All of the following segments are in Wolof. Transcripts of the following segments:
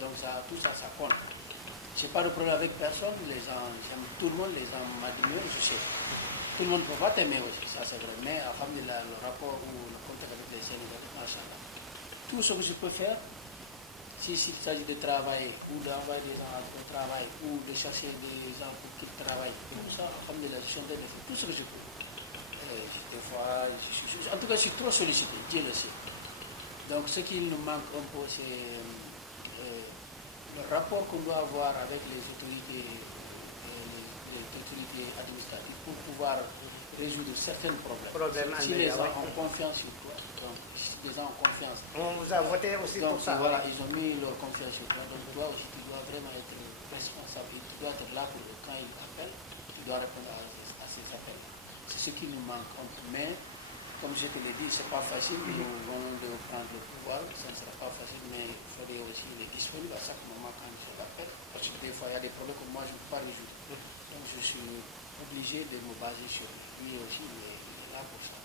Donc tout ça, ça compte. Je n'ai pas de problème avec personne, les gens, j'aime tout le monde, les gens m'admirent, je sais. Tout le monde ne peut pas t'aimer aussi, ça c'est vrai. Mais alhamdoulilah, le rapport ou le contact avec les Sénégalais, machallah. Tout ce que je peux faire, s'il s'agit de travailler ou d'envoyer des gens au travail ou de chercher des gens pour qu'ils travaillent, tout ça, alhamdoulilah, je suis en train de faire tout ce que je peux. Des fois, en tout cas, je suis trop sollicité, Dieu le sait. Donc ce qui nous manque un peu, c'est le rapport qu'on doit avoir avec les autorités administratives pour pouvoir résoudre certains problèmes. Si les gens ont confiance sur toi, donc si les gens ont confiance. On vous a voté aussi donc, pour ça. Voilà, ils ont mis leur confiance sur toi. Donc toi aussi, tu dois vraiment être responsable. Tu dois être là pour quand ils appellent, tu dois répondre à ces appels. C'est ce qui nous manque. Mais comme je te l'ai dit, ce n'est pas facile. Nous venons de prendre le pouvoir, ça ne sera pas facile, mais il faudrait aussi être disponible à chaque moment quand je l'appelle. Parce que des fois, il y a des problèmes que moi, je ne peux pas résoudre. Donc, je suis obligé de me baser sur lui aussi, il est là pour ça.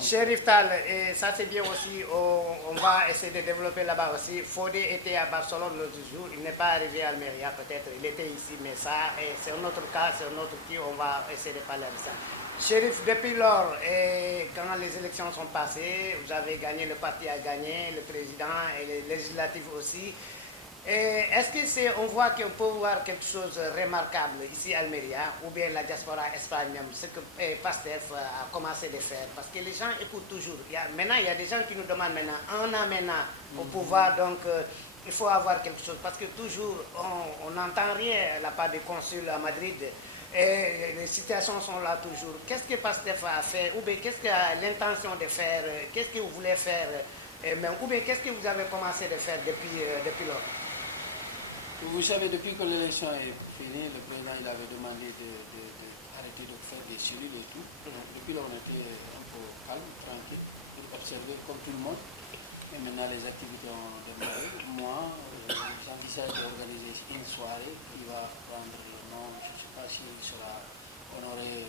Chérif Tal, et ça c'est bien aussi, on va essayer de développer là-bas aussi. Fodé était à Barcelone l'autre jour, il n'est pas arrivé à Almeria peut-être, il était ici, mais ça, c'est un autre cas, c'est un autre qui, on va essayer de parler de ça. Chérif, depuis lors, quand les élections sont passées, vous avez gagné, le parti a gagné, le président et les législatifs aussi. Est-ce qu'on voit qu'on peut voir quelque chose de remarquable ici à Almeria, ou bien la diaspora espagnole, ce que PASTEF a commencé à faire? Parce que les gens écoutent toujours. Maintenant, il y a des gens qui nous demandent maintenant, un an maintenant, pour pouvoir, donc, il faut avoir quelque chose. Parce que toujours, on n'entend rien de la part des consuls à Madrid. Et les situations sont là toujours. Qu'est-ce que PASTEF a fait, ou bien qu'est-ce qu'il a l'intention de faire, qu'est-ce que vous voulez faire, ou bien qu'est-ce que vous avez commencé à faire depuis lors? Vous savez, depuis que l'élection est finie, le président il avait demandé d'arrêter de faire des cellules et tout. Donc, depuis là, on était un peu calme, tranquille, pour observer comme tout le monde. Et maintenant, les activités ont démarré. Moi, j'envisage d'organiser une soirée. Il va prendre le nom, je ne sais pas s'il sera honoré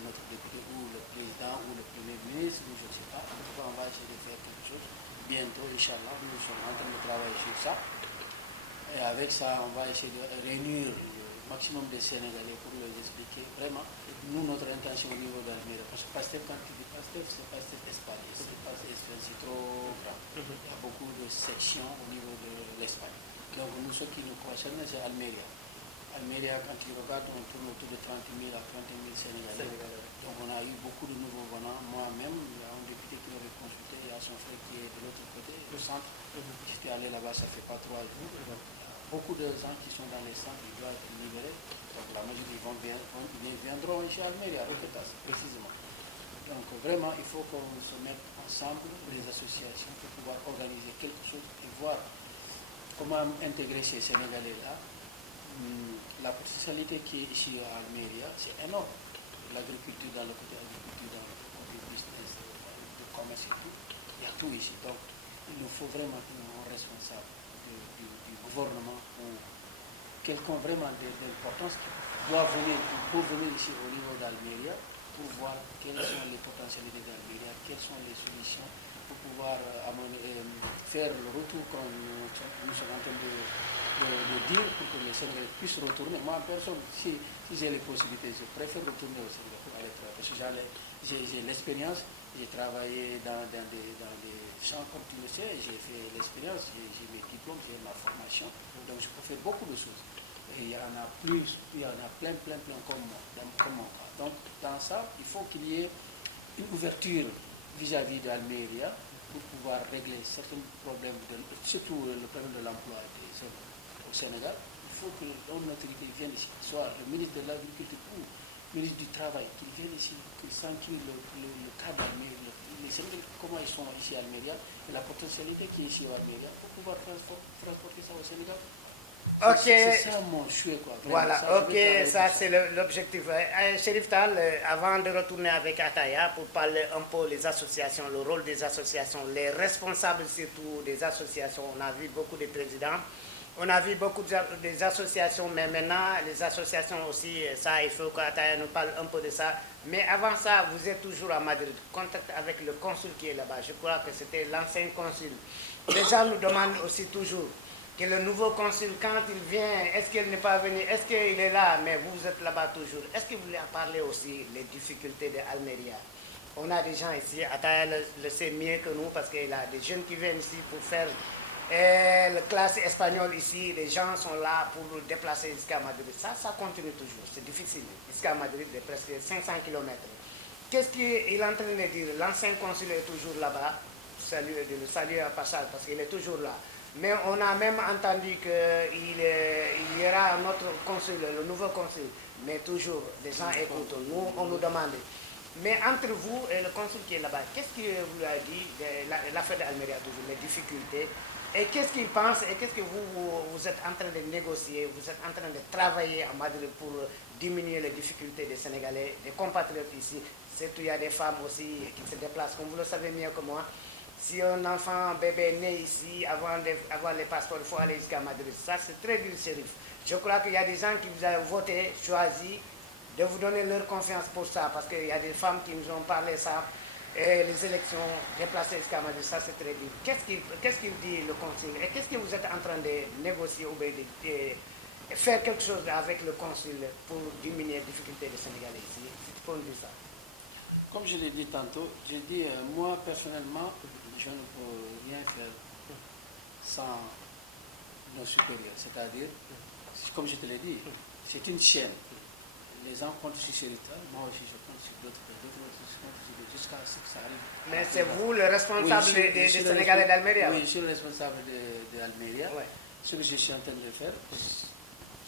notre député ou le président ou le premier ministre, ou je ne sais pas. En tout cas, on va essayer de faire quelque chose bientôt, Inch'Allah. Nous sommes en train de travailler sur ça. Et avec ça, on va essayer de réunir le maximum de Sénégalais pour leur expliquer vraiment nous notre intention au niveau d'Almeria. Parce que PASTEF, quand tu dis PASTEF, c'est PASTEF Espagne. C'est PASTEF, c'est trop grand. Il y a beaucoup de sections au niveau de l'Espagne. Donc nous, ce qui nous concerne, c'est Almeria. Almeria, quand tu regardes, on tourne autour de 30 000 à 30 000 Sénégalais. Donc on a eu beaucoup de nouveaux venants. Moi-même, il y a un député qui m'avait consulté, il y a son frère qui est de l'autre côté, le centre. Je suis allé là-bas, ça fait pas 3 jours. Beaucoup de gens qui sont dans les centres, ils doivent être libérés. Donc la majorité, ils viendront ici à Almeria, à Roquetas, précisément. Donc vraiment, il faut qu'on se mette ensemble, les associations, pour pouvoir organiser quelque chose et voir comment intégrer ces Sénégalais-là. La potentialité qui est ici à Almeria, c'est énorme. L'agriculture dans le côté agriculture, dans le côté business, le commerce et tout, il y a tout ici. Donc il nous faut vraiment un responsable du gouvernement ou quelqu'un vraiment d'importance qui doit venir, pour venir ici au niveau d'Almeria pour voir quelles sont les potentialités d'Almeria, quelles sont les solutions pour pouvoir faire le retour comme nous sommes en train de dire pour que les Sénégalais puissent retourner. Moi, en personne, si j'ai les possibilités, je préfère retourner au Sénégal pour aller travailler. Parce que j'ai l'expérience, j'ai travaillé dans des champs, comme tu le sais, j'ai fait l'expérience, j'ai mes diplômes, j'ai ma formation. Donc, je peux faire beaucoup de choses. Et il y en a plus, il y en a plein comme moi. Donc, dans ça, il faut qu'il y ait une ouverture vis-à-vis d'Almeria pour pouvoir régler certains problèmes, surtout le problème de l'emploi au Sénégal. Il faut que une autorité vienne ici, soit le ministre de l'Agriculture ou le ministre du Travail, qui vienne ici, qui sentir le cas d'Almeria, les Sénégalais, comment ils sont ici à Almeria, et la potentialité qui est ici à Almeria, pour pouvoir transporter ça au Sénégal. Ok. C'est ça mon souhait, quoi. Vraiment, voilà, ça, ok, ça c'est l'objectif. Chérif Tal, avant de retourner avec Ataya pour parler un peu des associations, le rôle des associations, les responsables surtout des associations, on a vu beaucoup de présidents, on a vu beaucoup des associations, mais maintenant les associations aussi, ça il faut qu'Ataya nous parle un peu de ça. Mais avant ça, vous êtes toujours à Madrid, contact avec le consul qui est là-bas, je crois que c'était l'ancien consul. Les gens nous demandent aussi toujours, que le nouveau consul, quand il vient, est-ce qu'il n'est pas venu, est-ce qu'il est là, mais vous êtes là-bas toujours. Est-ce que vous voulez en parler aussi des difficultés de Almeria? On a des gens ici, Ataya le sait mieux que nous parce qu'il a des jeunes qui viennent ici pour faire la classe espagnole ici. Les gens sont là pour nous déplacer jusqu'à Madrid. Ça continue toujours. C'est difficile. Jusqu'à Madrid, de presque 500 km. Qu'est-ce qu'il est en train de dire? L'ancien consul est toujours là-bas. Le salut à passage parce qu'il est toujours là. Mais on a même entendu qu'il y aura un autre consul, le nouveau consul. Mais toujours, les gens écoutent. Nous, on nous demande. Mais entre vous et le consul qui est là-bas, qu'est-ce qu'il vous a dit de l'affaire d'Almeria, toujours, les difficultés? Et qu'est-ce qu'il pense et qu'est-ce que vous êtes en train de négocier, vous êtes en train de travailler à Madrid pour diminuer les difficultés des Sénégalais, des compatriotes ici? Surtout, il y a des femmes aussi qui se déplacent, comme vous le savez mieux que moi. Si un enfant, un bébé est né ici, avant d'avoir les passeports, il faut aller jusqu'à Madrid. Ça, c'est très dur, Chérif. Je crois qu'il y a des gens qui vous ont voté, choisi, de vous donner leur confiance pour ça, parce qu'il y a des femmes qui nous ont parlé ça, et les élections déplacées jusqu'à Madrid, ça c'est très dur. Qu'est-ce qu'il dit le consul? Et qu'est-ce que vous êtes en train de négocier ou de faire quelque chose avec le consul pour diminuer les difficultés des Sénégalais ici? Si tu peux nous dire ça. Comme je l'ai dit tantôt, j'ai dit, moi personnellement, je ne peux rien faire sans nos supérieurs. C'est-à-dire, comme je te l'ai dit, c'est une chaîne. Les gens comptent sur Chérita, moi aussi je compte sur d'autres, jusqu'à ce que ça arrive. Mais c'est vous le responsable des Sénégalais d'Almeria? Oui, je suis le responsable d'Almeria. Ouais. Ce que je suis en train de faire,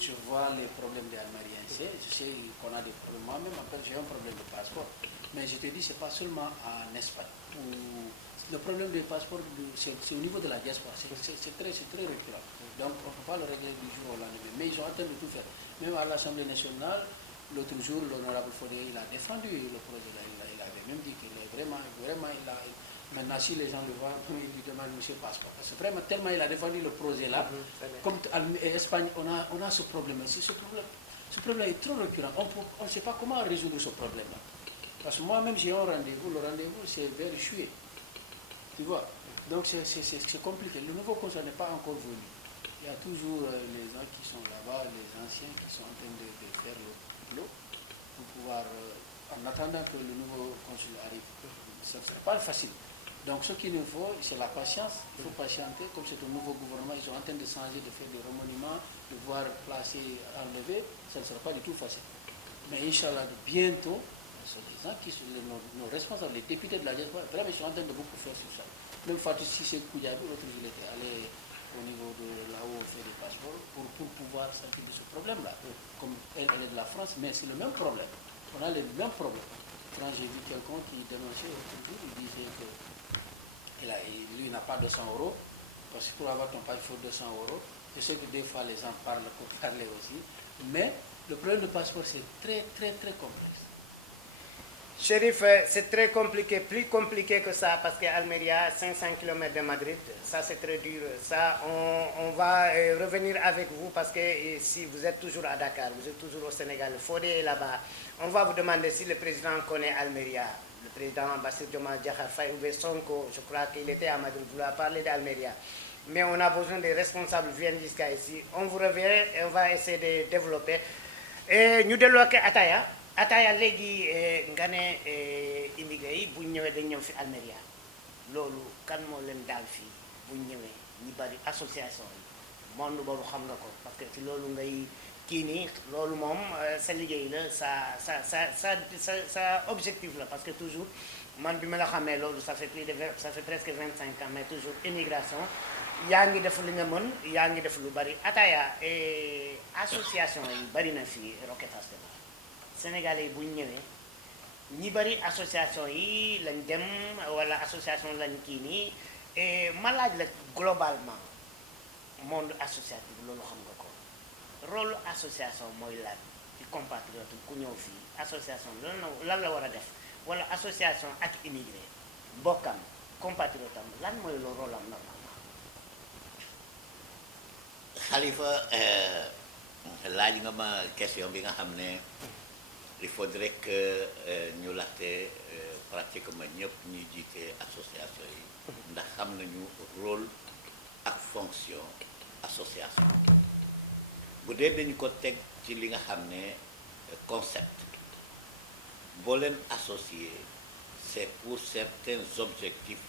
je vois les problèmes des Almériens. Je sais qu'on a des problèmes. Moi-même, j'ai un problème de passeport. Mais je te dis, ce n'est pas seulement en Espagne. Le problème des passeports, c'est au niveau de la diaspora. C'est très récurrent. Donc, on ne peut pas le régler du jour au lendemain. Mais ils sont en train de tout faire. Même à l'Assemblée nationale, l'autre jour, l'honorable Faudé, il a défendu le projet-là. Il avait même dit qu'il est vraiment, maintenant, si les gens le voient, ils lui demandent monsieur passeport. Parce que vraiment, tellement il a défendu le projet-là, comme en Espagne, on a ce problème. Ce problème est trop récurrent. On ne sait pas comment résoudre ce problème-là. Parce que moi-même, j'ai un rendez-vous. Le rendez-vous, c'est vers juillet. Tu vois? Donc, c'est compliqué. Le nouveau conseil n'est pas encore venu. Il y a toujours les gens qui sont là-bas, les anciens qui sont en train de faire le boulot pour pouvoir, en attendant que le nouveau consul arrive. Ce ne sera pas facile. Donc ce qu'il nous faut, c'est la patience. Il faut patienter. Comme c'est un nouveau gouvernement, ils sont en train de changer, de faire des remaniements, de voir placer, enlever. Ça ne sera pas du tout facile. Mais Inch'Allah, bientôt, les gens qui sont nos responsables, les députés de la diaspora, vraiment, ils sont en train de beaucoup faire sur ça. Même Fatou Sissé Koudiaby, l'autre, il était allé au niveau de là où on fait des passeports pour pouvoir sortir de ce problème-là. Comme elle est de la France, mais c'est le même problème. On a les mêmes problèmes. Quand j'ai vu quelqu'un qui dénonçait l'autre jour, il disait que lui n'a pas 200 €, parce que pour avoir ton passeport, il faut 200 €. Je sais que des fois les gens parlent pour parler aussi, mais le problème du passeport, c'est très complexe. Chérif, c'est très compliqué, plus compliqué que ça, parce qu'Almeria, 500 km de Madrid, ça c'est très dur. Ça, on va revenir avec vous, parce que si vous êtes toujours à Dakar, vous êtes toujours au Sénégal, Fodé est là-bas. On va vous demander si le président connaît Almeria. Le président Bassirou Diomaye Diakhar Faye ou Sonko, je crois qu'il était à Madrid, vous avez parlé d'Almeria. Mais on a besoin des responsables viennent jusqu'à ici. On vous revient et on va essayer de développer. Et nous développons Ataya. Ataya léegi nga ne immigré yi buñ ñëwee dañ ñëw fi Almeria loolu kan moo leen daal fii buñ ñëwee ñi bari association yi monde boobu xam nga ko parce que ci loolu ngay kii nii loolu moom sa liggéey la sa objectif la parce que toujours man bi ma la xamee loolu ça fait presque 25 ans mais toujours immigration yaa ngi def li nga mën yaa ngi def lu bari Ataya association yi bari na fii Rocket Festival Sénégalais yi bu ñu ñëwee ñi bari association yi lañ dem wala association lañ kii nii et ma laaj la globalement monde associatif loolu xam nga ko rôle association mooy lan ci compatriote ku ñëw fii association lan la war a def wala association ak immigré bokkam compatriote am lan mooy le rôle am normalement. Khalifa laaj nga ma question bi nga xam ne il faudrait que ñu laajte pratiquement ñëpp ñuy jiite association yi ndax xam nañu rôle ak fonction association bu dee dañu ko teg ci li nga xam ne concept boo leen associé c'est pour certains objectifs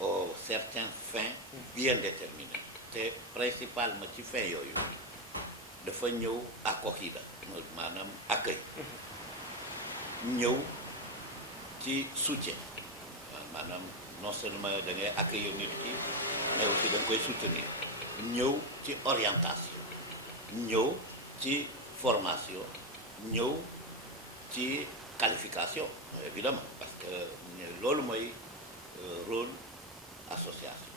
ou certaines fins bien déterminées te principalement ci fin yooyu dafa ñëw acogida maanaam accueil ñëw ci soutien maanaam non seulement da ngay accueillir nit ki mais aussi da nga koy soutenir ñëw ci orientation ñëw ci formation ñëw ci qualification évidemment parce que loolu mooy rôle association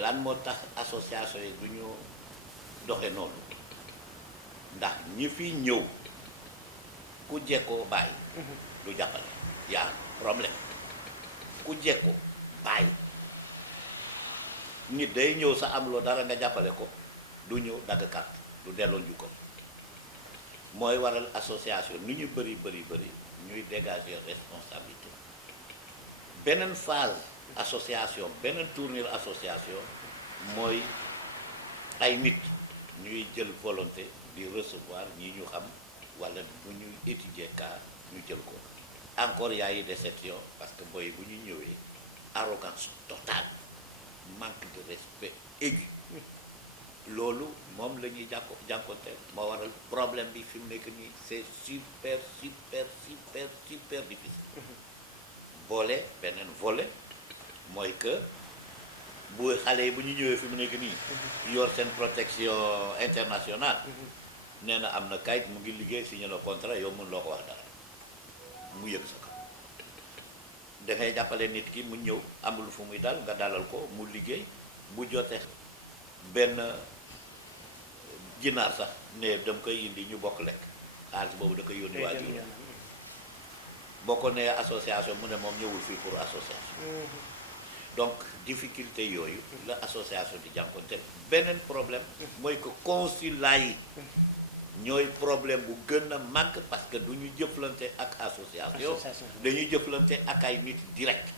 lan moo tax association yi du ñu doxe noonu ndax ñi fi ñëw ku jekkoo bàyyi du jàppale yaa problème ku jekkoo bàyyi nit day ñëw sa am loo dara nga jàppale ko du ñëw dagg carte du delloo njukkal mooy waral association nu ñu bëri ñuy dégager responsabilité beneen phase association beneen tournure association mooy ay nit ñuy jël volonté di recevoir ñi ñu xam wala bu ñuy étudier cas ñu jël ko encore y a eu déception parce que booy bu ñu ñëwee arrogance totale manque de respect aigu loolu moom la ñuy jànkonteel moo waral problème bi fi mu nekk nii c'est super difficile boole beneen volet mooy que bu xale yi bu ñu ñëwee fi mu nekk nii yor seen protection internationale nee na am na kayit mu ngi liggéey signé le contrat yow mun loo ko wax dara mu yëg sa kaw da ngay jàppale nit ki mu ñëw amul fu muy dal nga dalal ko mu liggéey bu jotee benn ginaar sax ne dama koy indi ñu bokk lekk xaalis boobu da koy yónni waajur boo ko nee association mu ne moom ñëwul fii pour association donc difficulté yooyu la association di jànkonteel beneen problème mooy que consulat yi ñooy problème bu gën a màgg parce que du ñu jëflante ak association dañuy jëflante ak ay nit direct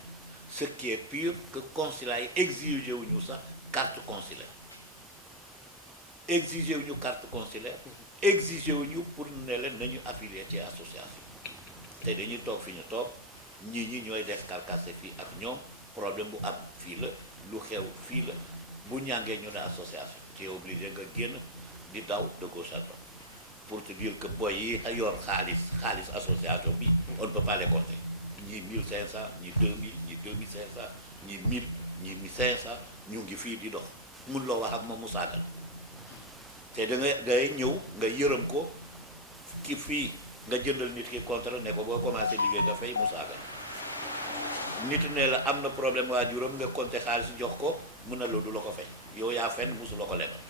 ce qui est pire que consulat yi exigé wuñu sax carte consulaire exigé wuñu carte consulaire exigé wuñu pour ne leen nañu affilié ci association te dañuy toog fi ñu toog ñi ñooy def karkase fii ak ñoom problème bu am fii la lu xew fii la bu ñàngee ñu ne association tu es obligé nga génn di daw de gauche à droite pour te dire que boy yi yor xaalis association bi on ne peut pas les compter ñii 1500 ñii 2000 ñii 2500 ñii 1000 ñii 1500 ñu ngi fii di dox mun loo wax ak moom mu saagal te dangay ñëw nga yërëm ko ki fii nga jëndal nit ki contrat ne ko boo commencé liggéey nga fay mu saagal nit ne la am na problème waajuram nga compté xaalis jox ko mun na la du la ko fay yow yaa fenn musu la ko lebal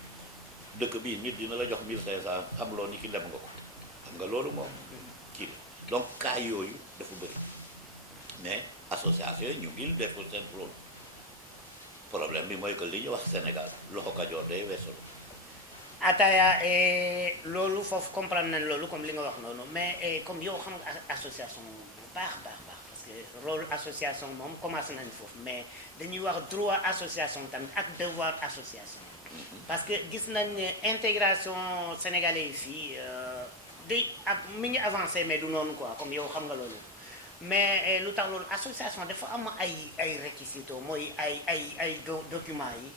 dëkk bii nit dina la jox 1500 xam loo ni ki leb nga ko xam nga loolu moom kii la donc cas yooyu dafa bëri mais association yi ñu ngi def seen rôle problème bi mooy que li ñu wax Sénégal loxo Kajoor day weesu ataya loolu foofu comprendre nañ loolu comme li nga wax noonu mais comme yow xam nga association bu baax parce que rôle association moom commencé nañ foofu mais dañuy wax droit association tamit ak devoir association parce que gis nañ ne intégration sénégalais yi fii day ak mi ngi avancé mais du noonu quoi comme yow xam nga loolu mais lu tax loolu association dafa am ay réquisitos mooy ay documents yi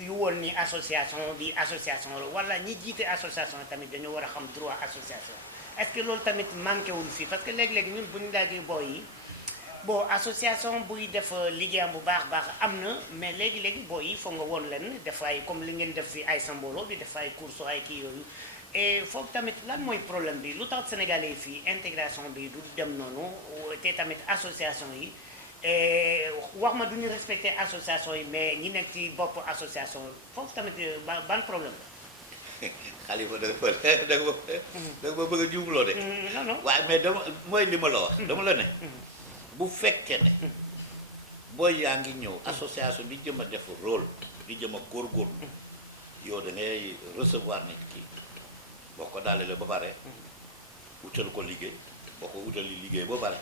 yu woon ni association bi association la wala ñi jiite association tamit dañu war a xam droit association est-ce que loolu tamit manqué wul fii parce que léeg-léeg ñun bu ñu laajee booy yi bon association buy def liggéeyam bu baax am na mais léegi booy yi foog nga woon leen def ay comme li ngeen def fi ay sa mbooloo di def ay course ay kii yooyu et foofu tamit lan mooy problème bi lu tax sénégalais yi fii intégration bi du dem noonu te tamit association yi wax ma du ñu respecté association yi mais ñi nekk ci bopp association foofu tamit ban problème la. Xalifa da nga ma bëgg a juumloo de. non waaye mais dama mooy li ma la wax. dama la ne. bu fekkee ne. booy yaa ngi ñëw association bi jëm a def rôle di jëm a góorgóorlu. yow da ngay recevoir nit ki boo ko daalalee ba pare. utal ko liggéey boo ko utali liggéey ba pare.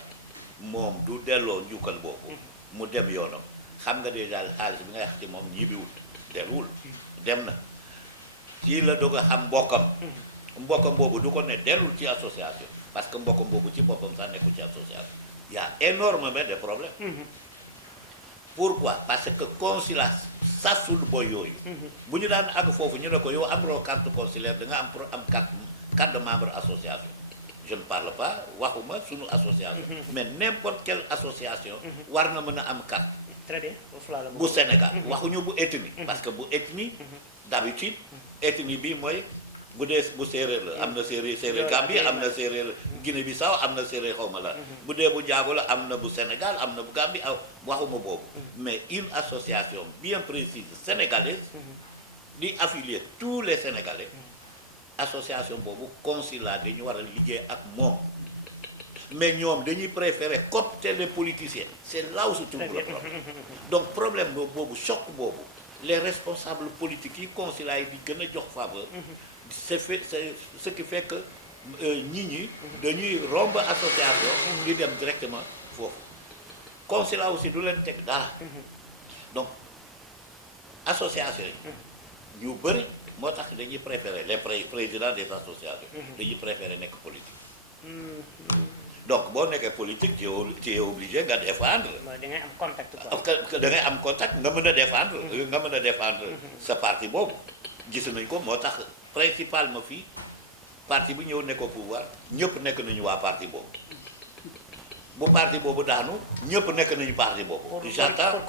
moom du delloo njukkal boobu mu dem yoonam xam nga déjà xaalis bi nga wax ci moom ñibbiwut delluwul dem na ci la doog a xam mbokkam boobu du ko ne dellul ci association parce que mbokkam boobu ci boppam sax nekkul ci association y a énormément de problèmes pourquoi parce que consulat sasul booy yooyu bu ñu daan àgg foofu ñu ne ko yow amuloo carte consulaire da nga am carte de membre association je ne parle pas waxuma sunu association mais n'importe quelle association war na mën a am carte très bien bu Sénégal waxuñu bu ethnie parce que bu ethnie d'habitude ethnie bi mooy bu dee bu séeréer la am na séeréer Gambie am na séeréer Guinée Bissau am na séeréer xawma la bu dee bu njaago la am na bu Sénégal am na bu Gambie aw waxuma boobu mais une association bien précise sénégalaise di affilier tous les Sénégalais association boobu consulat dañu war a liggéey ak moom mais ñoom dañuy préférer coopter les politiciens c'est là où se trouve le problème donc problème boobu choc boobu les responsables politiques yi consulat yi di gën a jox faveur c'est ce qui fait que ñi dañuy romb association di dem directement foofu consulat aussi du leen teg dara donc association yi ñu bëri moo tax dañuy préférer les présidents des associations dañuy préférer nekk politique donc boo nekkee politique tu es obligé nga défendre da ngay am contact da ngay am contact nga mën a défendre sa parti boobu gis nañ ko moo tax principalement fii parti bu ñëw nekk au pouvoir ñëpp nekk nañu waa parti boobu bu parti boobu daanu ñëpp nekk nañu parti boobu. j'attends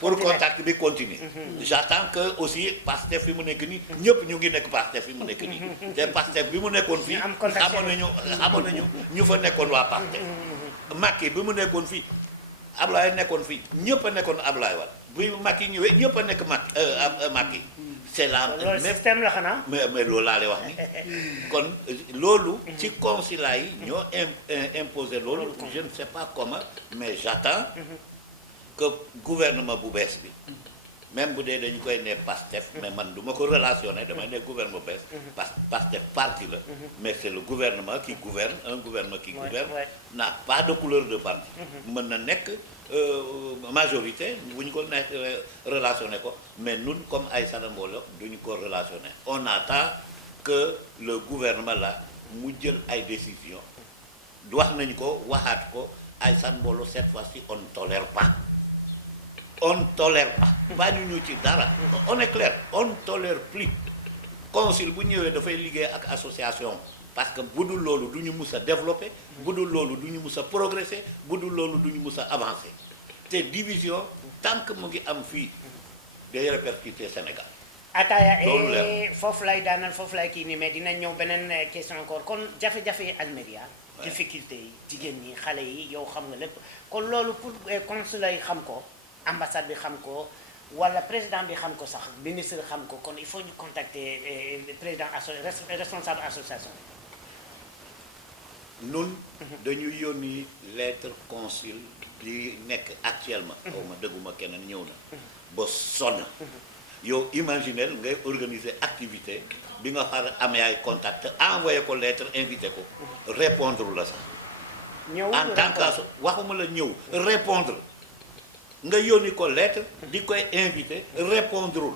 pour contact bi continue j'attends que aussi Pastef fi mu nekk nii ñëpp ñu ngi nekk Pastef fi mu nekk nii te Pastef bi mu nekkoon fii xamoon nañu ñu fa nekkoon waa Pastef Macky bi mu nekkoon fii Ablaye nekkoon fii ñëpp a nekkoon Ablaye Wade bi Macky ñëwee ñëpp a nekk Macky c'est la même système la xanaa mais loolu laa lay wax ni kon loolu ci consulat yi ñoo imposé loolu je ne sais pas comment mais j'attends que gouvernement bu bees bi même bu dee dañu koy ne Pastef mais man du ma ko relationné damay ne gouvernement bu bees Pastef parti la mais c'est le gouvernement qui gouverne un gouvernement qui gouverne n'a pas de couleur de parti mën na nekk majorité bu ñu ko nekk relationné ko mais ñun comme Aïssata Mbolo duñu ko relationné on attend que le gouvernement là mu jël ay décisions wax nañu ko waxaat ko Aïssata Mbolo cette fois-ci on ne tolère pas bañu ñu ci dara on est clair on ne tolère plus consul bu ñëwee dafay liggéey ak association parce que bu dul loolu du ñu mus a développer bu dul loolu du ñu mus a progresser bu dul loolu du ñu mus a avancer te division tant que mu ngi am fii day répercuter Sénégal. ataaya foofu lay daanal foofu lay kii nii mais dinañ ñëw beneen question encore kon jafe-jafe yi Almeria difficulté yi jigéen ñi xale yi yow xam nga lépp kon loolu pour consulat yi xam ko ambassade bi xam ko wala président bi xam ko sax ministre xam ko kon il faut ñu contacter président responsable association nun dañuy yónni lettre consul di nekk actuellement xaw ma dëgguma keneen ñëw na ba sonn yow imaginel ngay organiser activité bi nga xar amee ay contact envoyé ko lettre invité ko répondre la sax en tant que waxuma la ñëw répondre nga yónni ko lettre di koy invité répondre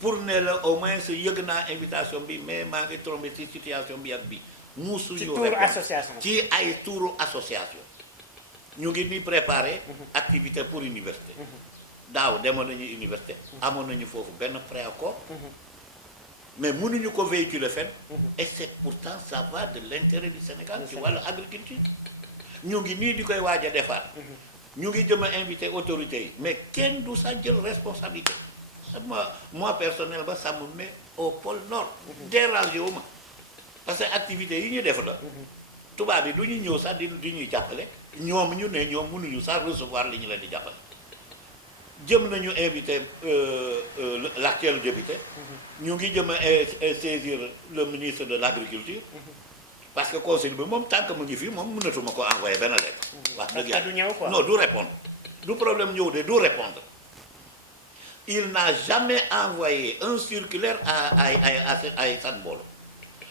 pour ne la au moins yëg naa invitation bi mais maa ngi trompé ci situation bi ak bi musu ñu association ci ay tuuru association ñu ngi ni préparé activité pour université daaw demoon nañu université amoon nañu foofu benn préaccord mais mënuñu ko véhiculer fenn et c'est pourtant ça va de l'intérêt du Sénégal ci wàllu agriculture ñu ngi nii di koy waaj a defaat ñu ngi jëm a invité autorités yi mais kenn du sa jël responsabilité moi personnellement ça me met au pôle nord dérangé wu ma parce que activités yi ñu def la tubaab bi du ñu ñëw sax di ñuy jàppale ñoom ñu ne ñoom mënuñu sax recevoir li ñu leen di jàppale jëm nañu invité l'actuel député ñu ngi jëm a saisir le ministre de l'agriculture parce que conseil bi moom tant que mu ngi fii moom mënatuma ko envoyer benn lettre wax dëgg yàlla non du répondre du problème ñëw de du répondre il n'a jamais envoyé un circulaire à Aïssata Mbolo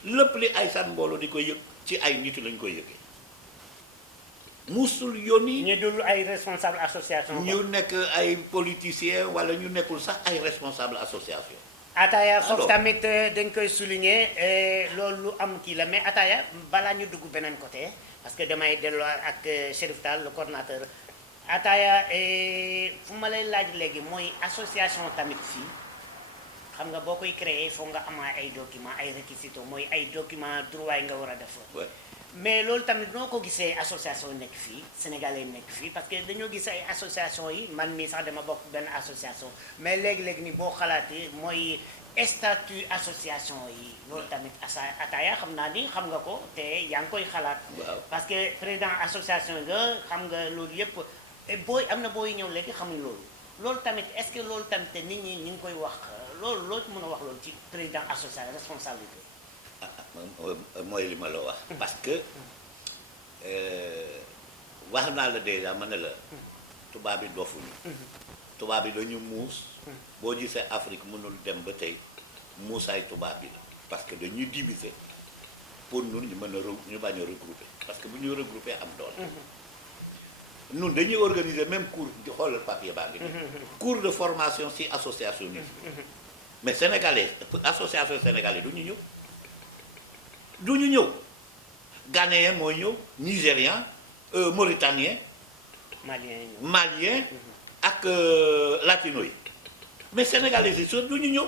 lépp li Aïssata Mbolo di ko yëg ci ay nit lañ koy yëgee musul yónni ñu dul ay responsable association ñu nekk ay politiciens wala ñu nekkul sax ay responsable association. ataaya foofu Alors. tamit dañ koy souligner loolu lu am kii la mais ataaya balaa ñu dugg beneen côté parce que damay delloo ak Chérif Tall le coordinateur ataaya fu ma lay laaj léegi mooy association tamit fii xam nga boo koy créer foog nga am ay documents ay réquisitos mooy ay documents droit yi nga war a def. Ouais. mais loolu tamit noo ko gisee association nekk fii sénégalais nekk fii parce que dañoo gis ay association yi man mii sax dama bokk benn association mais léegi-léegi ni boo xalaatee mooy statut association yi loolu tamit ataaya xam naa ni xam nga ko te yaa ngi koy xalaat. Waaw. parce que président association nga xam nga loolu yëpp booy am na booy ñëw léegi xamuñ loolu tamit est-ce que loolu tamit nit ñi ñu ngi koy wax loolu loo ci mën a wax loolu ci président association responsabilité. mooy li ma la wax. parce que wax naa la déjà ma ne la tubaab bi dofuñu. tubaab bi dañu muus. boo gisee Afrique mënul dem ba tey muusaay tubaab bi la parce que dañuy diviser pour ñun ñu mën a ñu bañ a regrouper parce que bu ñu regrouper am doole. ñun dañuy organiser même cours di xoolal papier baa ngi cours de formation ci association nit mais sénégalais association sénégalais du ñu ñëw. du ñu ñëw ghanéen mooy ñëw nigérian mauritanien malien ak latino yi mais sénégalais yi du ñu ñëw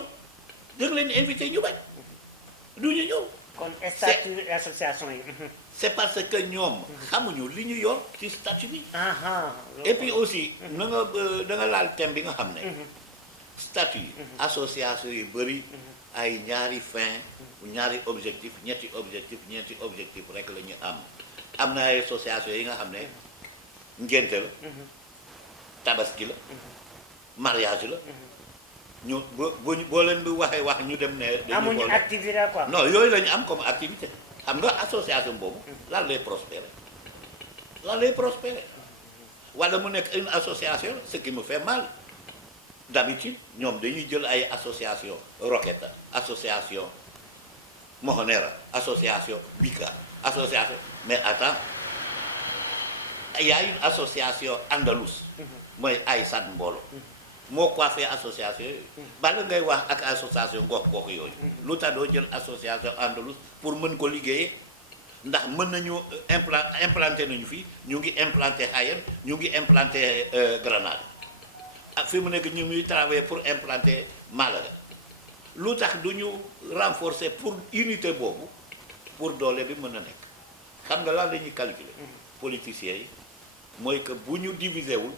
da nga leen invité ñu bañ du ñu ñëw. kon statut association yi. c'est parce que ñoom xamuñu li ñu yor ci statut bi. loolu et puis aussi na nga da nga laal thème bi nga xam ne. statut yi association yu bëri ay ñaari fin ñaari objectif ñeenti objectif rek la ñu am na ay association yi nga xam ne ngénte la tabaski la mariage la ñu boo leen bi waxee wax ñu dem ne dañu amuñu activité quoi. non yooyu la ñu am comme activité xam nga association boobu lan lay prospérer wala mu nekk une association ce qui me fait mal d'habitude ñoom dañuy jël ay association Roqueta association Mohonera association Bika association mais attends il y a une association andalouse mooy Aïssat Mbolo moo coiffé association yooyu bala ngay wax ak association gox yooyu lu tax doo jël association andalouse pour mën ko liggéeyee ndax mën nañu implanté nañu fii ñu ngi implanté Hayem ñu ngi implanté Grenade ak fi mu nekk ñu ngi travailler pour implanter Malaga lu tax du ñu renforcer pour unité boobu pour doole bi mën a nekk xam nga lan la ñuy calculer politiciens yi mooy que bu ñu diviser wul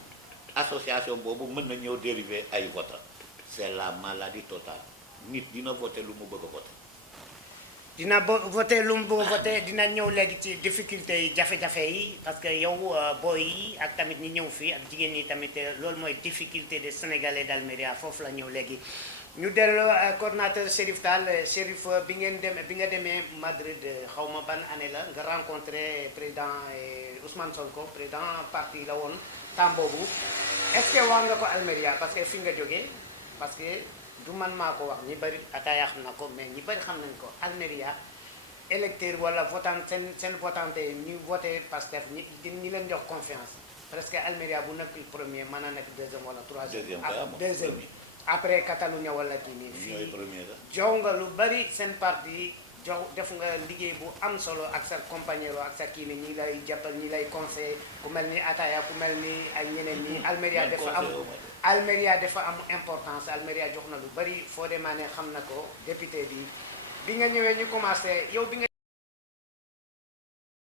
association boobu mën na ñëw dériver ay votants c'est la maladie totale nit dina voter lu mu bëgg a voter dina voté lu mu voté dina ñëw léegi ci difficulté yi jafe-jafe yi parce que yow booy yi ak tamit ñi ñëw fii ak jigéen ñi tamit loolu mooy difficulté des Sénégalais d'Almeria foofu la ñëw léegi ñu delloo coordinateur Chérif Tall Chérif bi nga demee Madrid xaw ma ban année la nga rencontré président Ousmane Sonko président parti la woon temps boobu est-ce que wax nga ko Almeria parce que fi nga jógee parce que du man maa ko wax ñi bëri ataaya xam na ko mais ñi bëri xam nañ ko Almeria électeur wala votant seen votanté ñu voté Pastef ñi leen jox confiance presque Almeria bu nekk premier mën na nekk deuxième wala troisième deuxième après Catalogne wala kii nii fii jox nga lu bëri seen parti jox def nga liggéey bu am solo ak sa compagnero ak sa kii ni ñi lay jàppal ñi lay conseil ku mel ni ataaya ku mel ni ay ñeneen ñi Almeria dafa am importance Almeria jox na lu bari Fodé Mané xam na ko député bi nga ñëwee ñu commencé yow bi nga